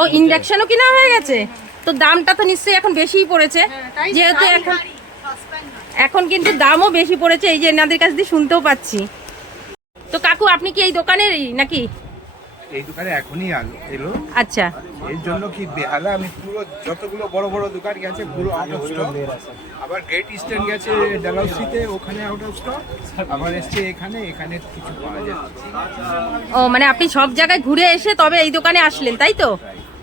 ও ইন্ডাকশনও কিনা হয়ে গেছে, তো দামটা তো নিশ্চয়ই এখন বেশিই পড়েছে, যেহেতু এখন কিন্তু দামও বেশি পড়েছে, এই যে এনাদের কাছ দিয়ে শুনতেও পাচ্ছি। তো কাকু আপনি কি এই দোকানেরই নাকি? এই দোকানে এখনই এলো। আচ্ছা, এর জন্য কি বেহালা আমি পুরো যতগুলো বড় বড় দোকান গেছে পুরো আউট অফ স্টক, আবার গ্রেট ইস্টার্ন গেছে ডালহাউসিতে, ওখানে আউট অফ স্টক, আবার এসছে এখানে কিছু পাওয়া যাচ্ছে। ও মানে আপনি সব জায়গায় ঘুরে এসে তবে এই দোকানে আসলেন, তাই তো?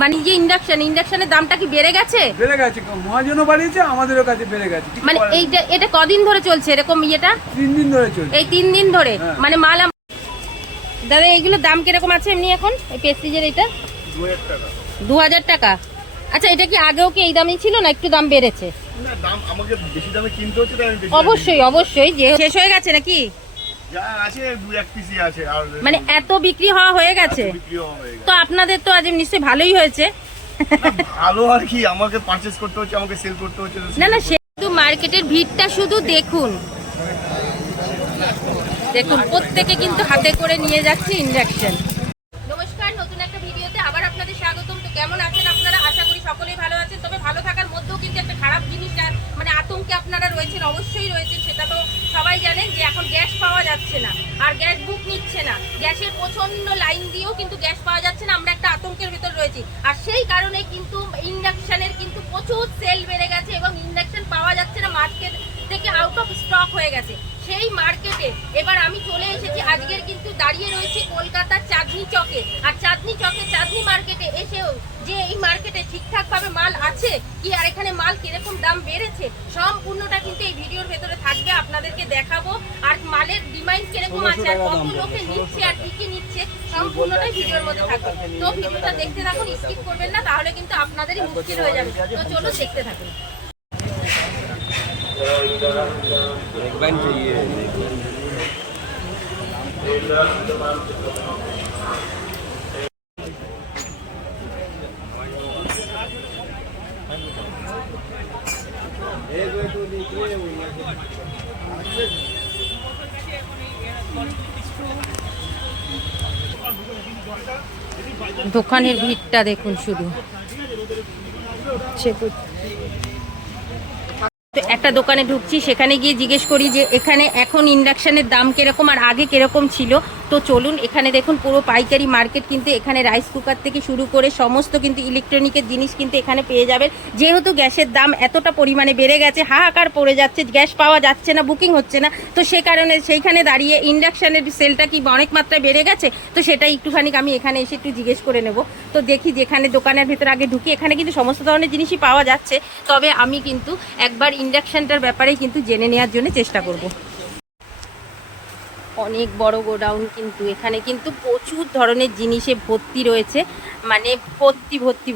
মানে যে ইন্ডাকশনের দামটা কি বেড়ে গেছে? বেড়ে গেছে, মহাজনও বাড়িয়েছে, আমাদেরও কাছে বেড়ে গেছে। মানে এটা কদিন ধরে চলছে এরকম ইয়েটা? 3 দিন ধরে চলছে। এই 3 দিন ধরে মানে মাল। দাদা এইগুলোর দাম কিরকম আছে এমনি এখন এই পেস্টিজের? এটা 2000 টাকা। 2000 টাকা। আচ্ছা, এটা কি আগেও কি এই দামই ছিল না একটু দাম বেড়েছে? না, দাম আমাকে বেশি দামে কিনতে হচ্ছে, তাই আমি বেশি। অবশ্যই যে শেষ হয়ে গেছে নাকি? যা আছে 2-1 পিসই আছে, আর মানে এত বিক্রি হওয়া হয়ে গেছে? বিক্রি হয়ে গেছে। তো আপনাদের তো আজ নিশ্চয়ই ভালোই হয়েছে। ভালো আর কি, আমাকে পারচেজ করতে হচ্ছে, আমাকে সেল করতে হচ্ছে। না সে শুধু মার্কেটের ভিড়টা শুধু দেখুন, প্রত্যেকে কিন্তু হাতে করে নিয়ে যাচ্ছে ইন্ডাকশন। নমস্কার, নতুন একটা ভিডিওতে আবার আপনাদের স্বাগতম। তো কেমন আছেন আপনারা? আশা করি সকলেই ভালো আছেন। তবে ভালো থাকার মধ্যেও কিন্তু একটা খারাপ জিনিস, মানে আতঙ্কে আপনারা রয়েছেন, অবশ্যই রয়েছেন। সেটা তো সবাই জানেন যে এখন গ্যাস পাওয়া যাচ্ছে না, আর গ্যাস বুক নিচ্ছে না। গ্যাসের প্রচন্ড লাইন দিয়েও কিন্তু গ্যাস পাওয়া যাচ্ছে না, আমরা একটা আতঙ্কের ভিতর রয়েছি। আর সেই কারণে কিন্তু ইন্ডাকশনের কিন্তু প্রচুর সেল বেড়ে গেছে এবং ইন্ডাকশন পাওয়া যাচ্ছে না, মার্কেট থেকে আউট অফ স্টক হয়ে গেছে। সেই মার্কেটে এবার আমি চলে এসেছি, আজকের কিন্তু দাঁড়িয়ে রয়েছে কলকাতার চাঁদনি চকে। আর চাঁদনি চকে চাঁদনি মার্কেটে এসেও যে এই মার্কেটে ঠিকঠাক ভাবে মাল আছে কি, আর এখানে মাল কিরকম দাম বেড়েছে, সম্পূর্ণটা কিন্তু এই ভিডিওর ভেতরে থাকবে, আপনাদেরকে দেখাবো। আর মালের ডিমান্ড কিরকম আছে, আর কত লোকে নিচ্ছে আর কি কি নিচ্ছে, সম্পূর্ণটাই ভিডিওর মধ্যে থাকবে। তো ভিডিওটা দেখতে থাকুন, স্কিপ করবেন না, তাহলে কিন্তু আপনাদেরই মুশকিল হয়ে যাবে। তো চলো দেখতে থাকুন। দোকানের ভিড়টা দেখুন শুধু। তো একটা দোকানে ঢুকছি, সেখানে গিয়ে জিজ্ঞেস করি যে এখানে এখন ইন্ডাকশনের দাম কিরকম আর আগে কিরকম ছিল। তো চলুন, এখানে দেখুন পুরো পাইকারি মার্কেট, কিন্তু এখানে রাইস কুকার থেকে শুরু করে সমস্ত কিন্তু ইলেকট্রনিকের জিনিস কিন্তু এখানে পেয়ে যাবেন। যেহেতু গ্যাসের দাম এতটা পরিমাণে বেড়ে গেছে, হাহাকার পড়ে যাচ্ছে, গ্যাস পাওয়া যাচ্ছে না, বুকিং হচ্ছে না, তো সে কারণে সেইখানে দাঁড়িয়ে ইন্ডাকশনের সেলটা কি অনেক মাত্রায় বেড়ে গেছে, তো সেটাই একটুখানি আমি এখানে এসে একটু জিজ্ঞেস করে নেব। তো দেখি, যেখানে দোকানের ভেতরে আগে ঢুকি, এখানে কিন্তু সমস্ত ধরনের জিনিসই পাওয়া যাচ্ছে, তবে আমি কিন্তু একবার ইন্ডাকশনটার ব্যাপারেই কিন্তু জেনে নেওয়ার জন্য চেষ্টা করব। অনেক বড় গোডাউন, কিন্তু এখানে কিন্তু প্রচুর ধরনের জিনিসে ভর্তি রয়েছে, মানে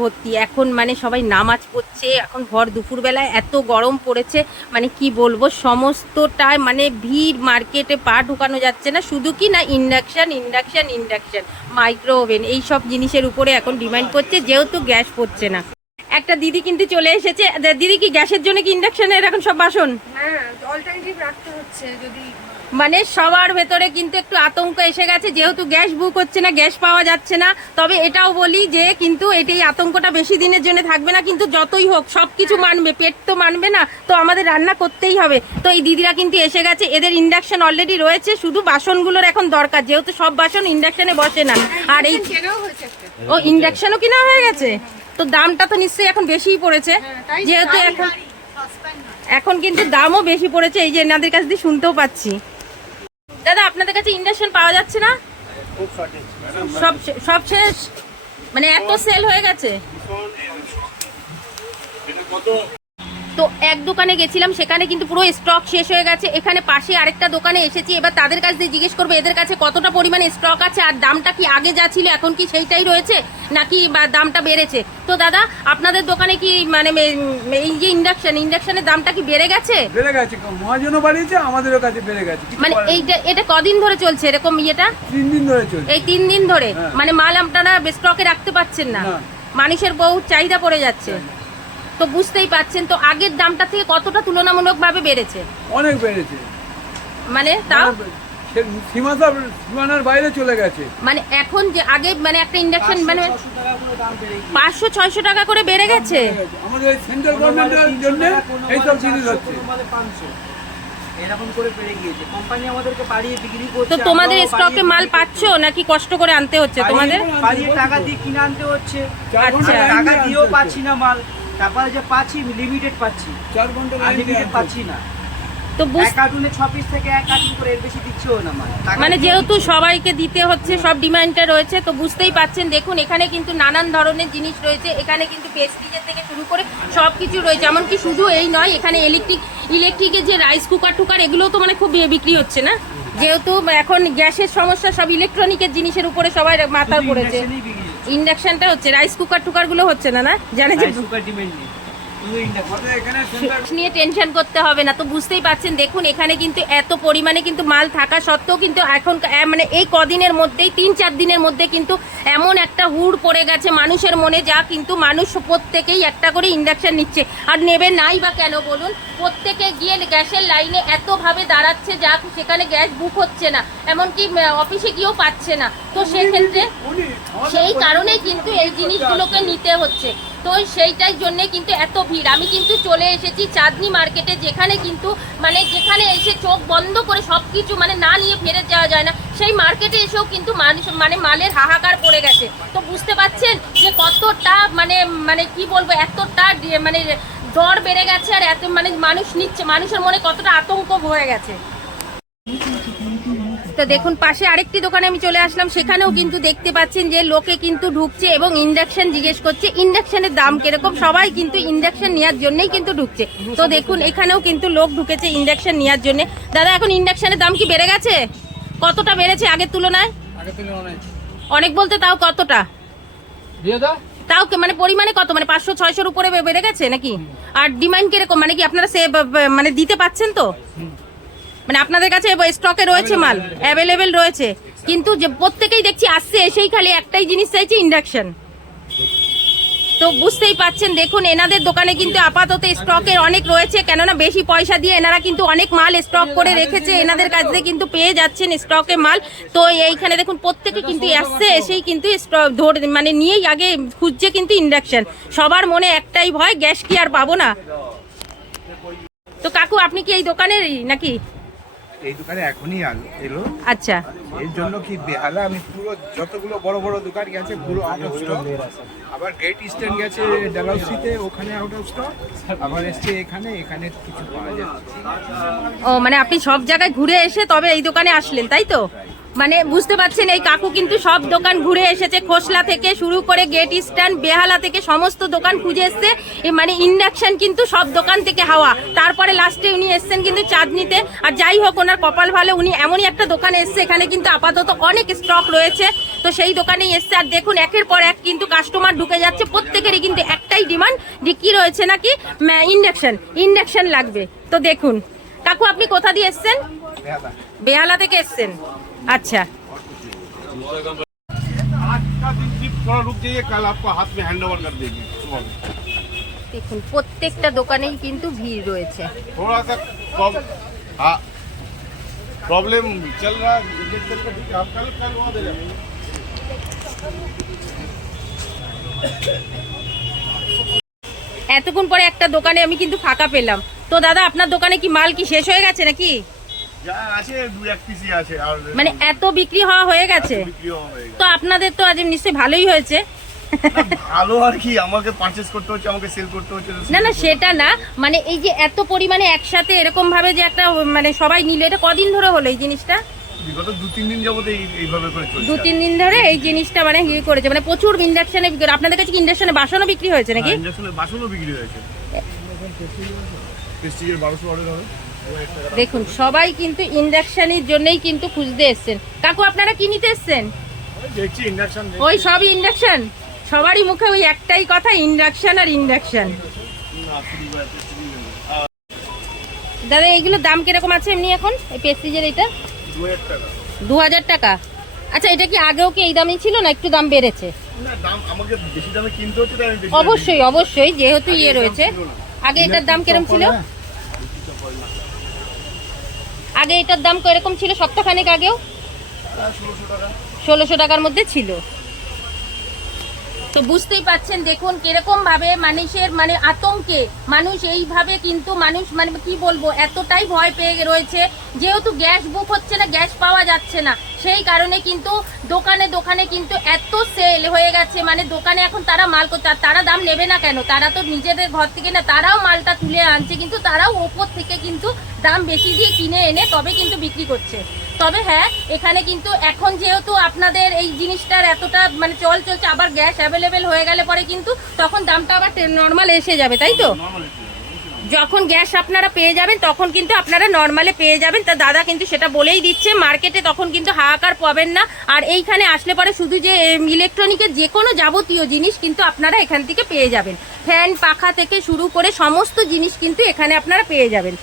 ভর্তি। এখন মানে সবাই নামাজ পড়ছে, এখন ভর দুপুরবেলায় এত গরম পড়েছে, মানে কি বলবো, সমস্তটাই মানে ভিড়, মার্কেটে পা ঢুকানো যাচ্ছে না। শুধু কি না ইন্ডাকশন, মাইক্রো ওভেন, এই সব জিনিসের উপরে এখন ডিমান্ড করছে, যেহেতু গ্যাস পড়ছে না। একটা দিদি কিন্তু চলে এসেছে। দিদি, কি গ্যাসের জন্য কি ইন্ডাকশনের এখন সব বাসন? হ্যাঁ, অল্টারনেটিভ রাখতে হচ্ছে। যদি মানে সবার ভেতরে কিন্তু একটু আতঙ্ক এসে গেছে, যেহেতু গ্যাস বুক হচ্ছে না, গ্যাস পাওয়া যাচ্ছে না। তবে এটাও বলি যে কিন্তু এই আতঙ্কটা বেশি দিনের জন্য থাকবে না, কিন্তু যতই হোক সবকিছু মানবে, পেট তো মানবে না, তো আমাদের রান্না করতেই হবে। তো এই দিদিরা কিন্তু এসে গেছে, এদের ইন্ডাকশন অলরেডি রয়েছে, শুধু বাসনগুলোর এখন দরকার, যেহেতু সব বাসন ইন্ডাকশনে বসে না। আর এই ও ইন্ডাকশনও কিনা হয়ে গেছে, তো দামটা তো নিশ্চয়ই এখন বেশিই পড়েছে, যেহেতু এখন কিন্তু দামও বেশি পড়েছে, এই যে এনাদের কাছ দিয়ে শুনতেও পাচ্ছি। দাদা, আপনাদের কাছে ইন্ডাকশন পাওয়া যাচ্ছে না? সব শেষ, মানে এত সেল হয়ে গেছে। তো এক দোকানে গেছিলাম, সেখানে কিন্তু পুরো স্টক শেষ হয়ে গেছে। এখানে পাশে আরেকটা দোকানে এসেছি, এবার তাদের কাছ দিয়ে জিজ্ঞেস করবো এদের কাছে কতটা পরিমাণে স্টক আছে, আর দামটা কি আগে যা ছিল এখন কি সেইটাই রয়েছে নাকি বা দামটা বেড়েছে। তো দাদা, আপনাদের দোকানে কি মানে এই যে ইন্ডাকশনের দামটা কি বেড়ে গেছে? বেড়ে গেছে, মহাজনও বাড়িয়েছে, আমাদেরও কাছে বেড়ে গেছে। মানে এটা কদিন ধরে চলছে এরকম ইয়েটা? 3 দিন ধরে চলছে। এই 3 দিন ধরে মানে মাল আপনারা স্টকে রাখতে পারছেন না, মানুষের বহু চাহিদা পড়ে যাচ্ছে, তো বুঝতেই পাচ্ছেন। তো আগের দামটা থেকে কতটা তুলনামূলকভাবে বেড়েছে? অনেক বেড়েছে, মানে তাও সীমানার বাইরে চলে গেছে। মানে এখন যে আগে মানে একটা ইন্ডাকশন মানে 500-600 টাকা করে বেড়ে গেছে। আমাদের সেন্ট্রাল গভর্নমেন্টের জন্য এইসব জিনিস হচ্ছে। এরকম করে বেড়ে গিয়েছে, কোম্পানি আমাদেরকে বাড়িয়ে বিক্রি করছে। তো তোমাদের আমরাও স্টকে বাড়িয়ে মাল বিক্রি পাচ্ছো নাকি কষ্ট করে আনতে হচ্ছে তোমাদের? বাড়িয়ে টাকা দিয়ে কিনে আনতে হচ্ছে। আচ্ছা। টাকা দিয়েও পাচ্ছি না মাল, তারপরে যে পাচ্ছি লিমিটেড পাচ্ছি, 4 ঘন্টা আনলিমিটেড পাচ্ছি না। তো এক কার্টুনে 6 পিস থেকে এক কার্টুন করে, এর বেশি দিচ্ছেও না মাল। মানে যেহেতু সবাইকে দিতে হচ্ছে, সব ডিমান্ডটা রয়েছে, তো বুঝতেই পাচ্ছেন। দেখুন এখানে কিন্তু নানান ধরনের জিনিস রয়েছে। এখানে কিন্তু পেস্টিজের থেকে শুরু করে সব কিছু রয়েছে। এমনকি শুধু এই নয়, এখানে ইলেকট্রিকের যে রাইস কুকার টুকার এগুলোও তো মানে খুব বিক্রি হচ্ছে না, যেহেতু এখন গ্যাসের সমস্যা, সব ইলেকট্রনিকের জিনিসের উপরে সবাই মাথা পড়েছে। ইন্ডাকশনটা হচ্ছে, রাইস কুকার টুকার গুলো হচ্ছে না, না জানে যে সুগার ডিমান্ড নেই, শুধু ইন্ডাকশন। এখানে নিয়ে টেনশন করতে হবে না। তো বুঝতেই পাচ্ছেন, দেখুন এখানে কিন্তু এত পরিমাণে কিন্তু মাল থাকা সত্ত্বেও কিন্তু এখন মানে এই কদিনের মধ্যেই 3-4 দিনের মধ্যে কিন্তু এমন একটা হুড় পড়ে গেছে মানুষের মনে, যা কিন্তু মানুষ প্রত্যেকেই একটা করে ইন্ডাকশন নিচ্ছে। আর নেবে নাই বা কেন বলুন? প্রত্যেকে গিয়ে গ্যাসের লাইনে এতভাবে দাঁড়াচ্ছে, যা সেখানে গ্যাস বুক হচ্ছে না, এমনকি অফিসে গিয়েও পাচ্ছে না। তো সেক্ষেত্রে সেই কারণেই কিন্তু এই জিনিসগুলোকে নিতে হচ্ছে। তো সেইটাই জন্যে কিন্তু এত ভিড়। আমি কিন্তু চলে এসেছি চাঁদনি মার্কেটে, যেখানে কিন্তু মানে যেখানে এসে চোখ বন্ধ করে সব কিছু মানে না নিয়ে ফেরত যাওয়া যায় না, সেই মার্কেটে এসেও কিন্তু মানুষ মানে মালের হাহাকার পড়ে গেছে। তো বুঝতে পারছেন যে কতটা মানে কি বলবো, এতটা মানে দর বেড়ে গেছে, আর এত মানে মানুষ নিচ্ছে, মানুষের মনে কতটা আতঙ্ক হয়ে গেছে। তো দেখুন পাশে আরেকটি দোকানে আমি চলে আসলাম, সেখানেও কিন্তু দেখতে পাচ্ছেন যে লোকে কিন্তু ঢুকছে এবং ইন্ডাকশন জিজ্ঞেস করছে ইন্ডাকশনের দাম কিরকম। সবাই কিন্তু ইন্ডাকশন নেওয়ার জন্যই কিন্তু ঢুকছে। তো দেখুন এখানেও কিন্তু লোক ঢুকেছে ইন্ডাকশন নেওয়ার জন্য। দাদা, এখন ইন্ডাকশনের দাম কি বেড়ে গেছে? কতটা বেড়েছে আগের তুলনায়? অনেক বলতে তাও কতটা? তাও মানে পরিমাণে কত, মানে 500-600-র উপরে বেড়ে গেছে নাকি? আর ডিমান্ড কিরকম, মানে কি আপনারা সে মানে দিতে পাচ্ছেন তো? মানে আপনাদের কাছে স্টকে রয়েছে, মাল অ্যাভেলেবেল রয়েছে, কিন্তু যে প্রত্যেকেই দেখছি আসছে এসেই খালি একটাই জিনিস চাইছে, ইন্ডাকশন। তো বুঝতেই পাচ্ছেন, দেখুন এনাদের দোকানে কিন্তু আপাতত স্টকের অনেক রয়েছে, কেননা বেশি পয়সা দিয়ে এনারা কিন্তু অনেক মাল স্টক করে রেখেছে। এনাদের কাছে কিন্তু পেয়ে যাচ্ছেন স্টকে মাল। তো এইখানে দেখুন প্রত্যেকে কিন্তু আসছে এসেই কিন্তু স্টক মানে নিয়েই আগে খুঁজছে কিন্তু ইন্ডাকশন। সবার মনে একটাই ভয়, গ্যাস কি আর পাবো না। তো কাকু, আপনি কি এই দোকানেরই নাকি? এই দোকানে এখনই এলো। আচ্ছা। এর জন্য কি বেহালা, আমি পুরো যতগুলো বড় বড় দোকান গেছে পুরো আউট অফ স্টক। আবার গ্রেট ইস্টার্ন গেছে ডালহাউসিতে, ওখানে আউট অফ স্টক। আবার এসছে এখানে কিছু পাওয়া যাচ্ছে। ও মানে আপনি সব জায়গায় ঘুরে এসে তবে এই দোকানে আসলেন, তাই তো? মানে বুঝতে পারছেন, এই কাকু কিন্তু সব দোকান ঘুরে এসেছে, খোসলা থেকে শুরু করে গেট ইস্টার্ন, বেহালা থেকে সমস্ত দোকান খুঁজে এসছে। মানে ইন্ডাকশন কিন্তু সব দোকান থেকে হাওয়া। তারপরে লাস্টে উনি এসছেন কিন্তু চাঁদনিতে। আর যাই হোক, ওনার কপাল ভালো, উনি এমনই একটা দোকানে এসছে, এখানে কিন্তু আপাতত অনেক স্টক রয়েছে। তো সেই দোকানেই এসছে। আর দেখুন একের পর এক কিন্তু কাস্টমার ঢুকে যাচ্ছে, প্রত্যেকেরই কিন্তু একটাই ডিমান্ড যে কি রয়েছে নাকি, ইন্ডাকশন লাগবে। তো দেখুন কাকু, আপনি কোথা দিয়ে এসছেন? বেহালা থেকে এসছেন। আচ্ছা। आज का दिन सिर्फ थोड़ा रुक जाइए, कल आपको हाथ में हैंड ओवर कर देगी सुबह में। দেখুন প্রত্যেকটা দোকানেই কিন্তু ভিড় রয়েছে। थोड़ा सा हाँ प्रॉब्लम चल रहा है, आप कल वहाँ दे जाओ। এতক্ষণ পরে একটা দোকানে আমি কিন্তু ফাঁকা পেলাম। তো দাদা, আপনার দোকানে কি মাল কি শেষ হয়ে গেছে নাকি? যা আছে 2-1 পিসই আছে, আর মানে এত বিক্রি হয়ে গেছে? বিক্রিও হয়ে গেছে। তো আপনাদের তো আজ নিশ্চয়ই ভালোই হয়েছে। ভালো আর কি, আমাকে পারচেজ করতে হচ্ছে, আমাকে সেল করতে হচ্ছে। না না, সেটা না, মানে এই যে এত পরিমাণে একসাথে এরকম ভাবে যে একটা মানে সবাই নিলে, এটা কদিন ধরে হলো এই জিনিসটা? বিগত 2-3 দিন যাবত এইভাবে করে চলছে। 2-3 দিন ধরে এই জিনিসটা মানে ইয়ে করেছে, মানে প্রচুর ইন্ডাকশনে। আপনাদের কাছে কি ইন্ডাকশনে বাসনও বিক্রি হয়েছে নাকি? ইন্ডাকশনের বাসনও বিক্রি হয়েছে। প্রেস্টিজের 1200 অর্ডার হবে। দেখুন সবাই কিন্তু ইন্ডাকশনের জন্যই কিন্তু খুঁজতে এসছেন। কাকু, আপনারা কি নিতে এসছেন? দেখছি ইন্ডাকশন, ওই সবই ইন্ডাকশন, সবারই মুখে ওই একটাই কথা, ইন্ডাকশন আর ইন্ডাকশন। দাদা, এইগুলোর দাম কিরকম আছে এমনি এখন, এই প্রেস্টিজের এটা? 2000 টাকা। 2000 টাকা। আচ্ছা, এটা কি আগেও কি এই দামই ছিল না একটু দাম বেড়েছে? না, দাম আমাকে বেশি দামে কিনতে হচ্ছে, তাই আমি বেশি অবশ্যই অবশ্যই, যেহেতু ইয়ে রয়েছে। আগে এটার দাম কিরকম ছিল? আগে এটার দাম কিরকম ছিল সপ্তাহখানেক আগেও? 1600 টাকার মধ্যে ছিল। তো বুঝতেই পাচ্ছেন দেখুন কিরকম ভাবে মানুষের মানে আতঙ্কে মানুষ এইভাবে কিন্তু মানুষ মানে কি বলবো এতটাই ভয় পেয়ে রয়েছে, যেহেতু গ্যাস বুক হচ্ছে না, গ্যাস পাওয়া যাচ্ছে না, সেই কারণে কিন্তু দোকানে দোকানে কিন্তু এত সেল হয়ে গেছে, মানে দোকানে এখন তারা মাল করতে, তারা দাম নেবে না কেন, তারা তো নিজেদের ঘর থেকে না, তারাও মালটা তুলে আনছে, কিন্তু তারাও ওপর থেকে কিন্তু দাম বেশি দিয়ে কিনে এনে তবে কিন্তু বিক্রি করছে। তবে হ্যাঁ, এখানে কিন্তু এখন যেহেতু আপনাদের এই জিনিসটার এতটা মানে চলছে, আবার গ্যাস অ্যাভেলেবেল হয়ে গেলে পরে কিন্তু তখন দামটা আবার নর্মাল এসে যাবে, তাই তো? যখন গ্যাস আপনারা পেয়ে যাবেন তখন কিন্তু আপনারা নর্মালে পেয়ে যাবেন। তা দাদা কিন্তু সেটা বলেই দিচ্ছে, মার্কেটে তখন কিন্তু হাহাকার পাবেন না। আর এইখানে আসলে পরে শুধু যে ইলেকট্রনিকের যে কোনো যাবতীয় জিনিস কিন্তু আপনারা এখান থেকে পেয়ে যাবেন, ফ্যান পাখা থেকে শুরু করে সমস্ত জিনিস কিন্তু এখানে আপনারা পেয়ে যাবেন।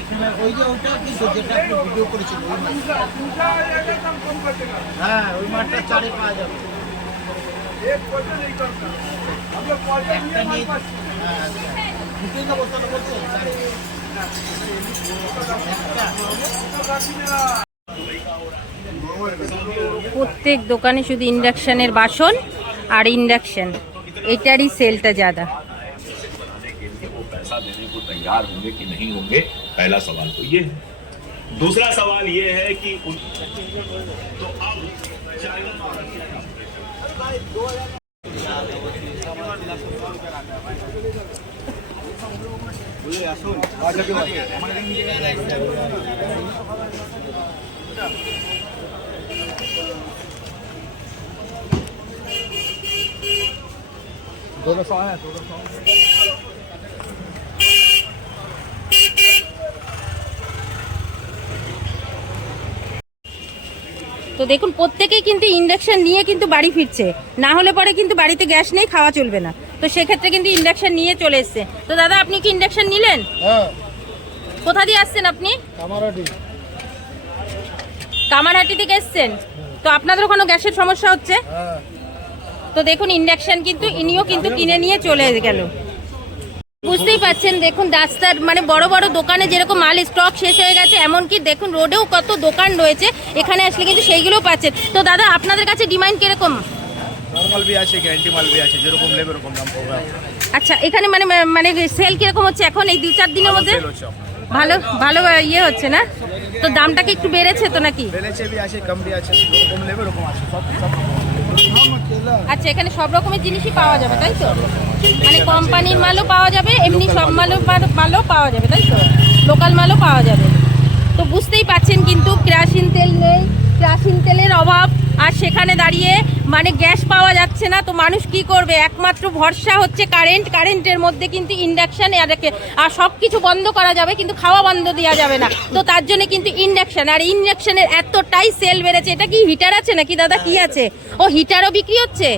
এখানে ওই যে ওটা কিন্তু যেটা আপনি ভিডিও করেছেন ওই মাছটা, হ্যাঁ ওই মাছটা চারে পাওয়া যাবে। একটা নিয়ে হ্যাঁ দুটোই না বলতে বলছেন চারে প্রত্যেক দোকানে শুধু ইন্ডাকশনের বাসন আর ইন্ডাকশন, এটারই সেলটা ज़्यादा। पैसा देने को तैयार होंगे कि नहीं होंगे, पहला सवाल तो ये है। दूसरा सवाल ये है कि तो अब তো দেখুন প্রত্যেকেই কিন্তু ইন্ডাকশন নিয়ে কিন্তু বাড়ি ফিরছে, না হলে পরে কিন্তু বাড়িতে গ্যাস নেই, খাওয়া চলবে না। তো সেক্ষেত্রে কিন্তু ইন্ডাকশন নিয়ে চলে এসছে। তো দাদা আপনি কি ইন্ডাকশন নিলেন? হ্যাঁ, কোথা দিয়ে আসছেন আপনি? কামারহাটি থেকে এসছেন। তো আপনাদের ওখানে গ্যাসের সমস্যা হচ্ছে? তো দেখুন ইন্ডাকশন কিন্তু ইনিও কিন্তু কিনে নিয়ে চলে গেল। বুঝতেই পাচ্ছেন দেখুন রাস্তার মানে বড় বড় দোকানে যেরকম মাল স্টক শেষ হয়ে গেছে, এমনকি দেখুন রোডেও কত দোকান রয়েছে, এখানে আসলে কিন্তু সেইগুলোও পাচ্ছেন। তো দাদা আপনাদের কাছে ডিমান্ড কিরকম? নর্মাল भी আছে, গ্যারান্টি মাল भी আছে, যেরকম নেবে এরকম দাম পাবে। আচ্ছা এখানে মানে মানে সেল কিরকম হচ্ছে এখন এই 2-4 দিনের মধ্যে? ভালো ভালো ইয়ে হচ্ছে না? তো দামটা কি একটু বেড়েছে তো নাকি? বেড়েছে भी আছে, কম भी আছে, যেরকম নেবে এরকম আছে, সব সব। আচ্ছা এখানে সব রকমের জিনিসই পাওয়া যাবে তাই তো? মানে কোম্পানির মালও পাওয়া যাবে, এমনি সব মালও পাওয়া যাবে তাই তো? লোকাল মালও পাওয়া যাবে। তো বুঝতেই পাচ্ছেন কিন্তু কেরোসিন তেল নেই, কেরোসিন তেলের অভাব, আর সেখানে দাঁড়িয়ে মানে গ্যাস পাওয়া যাচ্ছে না। তো মানুষ কি করবে? একমাত্র ভরসা হচ্ছে কারেন্ট। কারেন্টের মধ্যে কিন্তু ইন্ডাকশান আর সব কিছু বন্ধ করা যাবে কিন্তু খাওয়া বন্ধ দেওয়া যাবে না। তো তার জন্য কিন্তু ইন্ডাকশান, আর ইন্ডাকশানের এতটাই সেল বেড়েছে। এটা কি হিটার আছে নাকি দাদা, কি আছে? ও হিটারও বিক্রি হচ্ছে।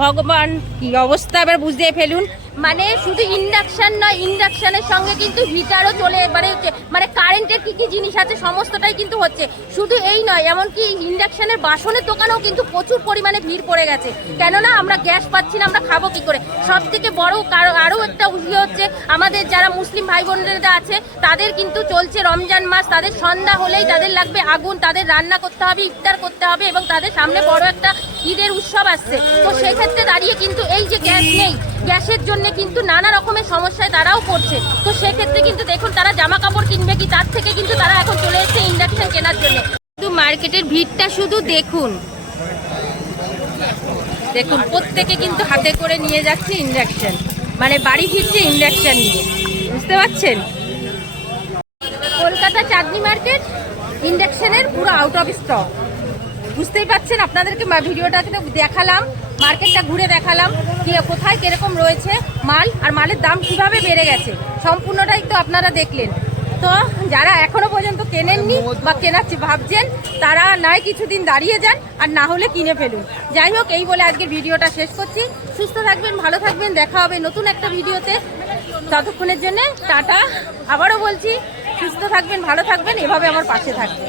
ভগবান কি অবস্থা, এবার বুঝতে ফেলুন। মানে শুধু ইন্ডাকশন নয়, ইন্ডাকশনের সঙ্গে কিন্তু হিটারও চলে এবারে হচ্ছে, মানে কারেন্টের কি কি জিনিস আছে সমস্তটাই কিন্তু হচ্ছে। শুধু এই নয়, এমনকি ইন্ডাকশনের বাসনের দোকানেও কিন্তু প্রচুর পরিমাণে ভিড় পড়ে গেছে, কেননা আমরা গ্যাস পাচ্ছি না, আমরা খাবো কি করে। সব থেকে বড় আরও একটা ইয়ে হচ্ছে, আমাদের যারা মুসলিম ভাই বোনেরা আছে তাদের কিন্তু চলছে রমজান মাস, তাদের সন্ধ্যা হলেই তাদের লাগবে আগুন, তাদের রান্না করতে হবে, ইফতার করতে হবে, এবং তাদের সামনে বড় একটা ঈদের উৎসব আসছে। তো সেক্ষেত্রে দাঁড়িয়ে কিন্তু এই যে গ্যাস নেই, গ্যাসের জন্য কিন্তু নানা রকমের সমস্যায় তারাও পড়ছে। তো সেক্ষেত্রে কিন্তু দেখুন তারা জামা কাপড় কিনবে কি, তার থেকে কিন্তু তারা এখন চলে এসেছে ইন্ডাকশন কেনার জন্য। কিন্তু মার্কেটের ভিড়টা শুধু দেখুন, দেখুন প্রত্যেকে কিন্তু হাতে করে নিয়ে যাচ্ছে ইন্ডাকশন, মানে বাড়ি ফিরছে ইন্ডাকশন নিয়ে, বুঝতে পারছেন? কলকাতা চাঁদনি মার্কেট ইন্ডাকশনের পুরো আউট অফ স্টক। বুঝতেই পারছেন, আপনাদেরকে ভিডিওটাকে দেখালাম, মার্কেটটা ঘুরে দেখালাম কি কোথায় কিরকম রয়েছে মাল, আর মালের দাম কিভাবে বেড়ে গেছে সম্পূর্ণটাই তো আপনারা দেখলেন। তো যারা এখনো পর্যন্ত কেনেননি বা কেনার ভাবছেন তারা নয় কিছুদিন দাঁড়িয়ে যান, আর না হলে কিনে ফেলুন। যাই হোক, এই বলে আজকের ভিডিওটা শেষ করছি। সুস্থ থাকবেন, ভালো থাকবেন, দেখা হবে নতুন একটা ভিডিওতে। ততক্ষণের জন্য টাটা। আবারও বলছি, সুস্থ থাকবেন, ভালো থাকবেন, এভাবে আমার পাশে থাকবেন।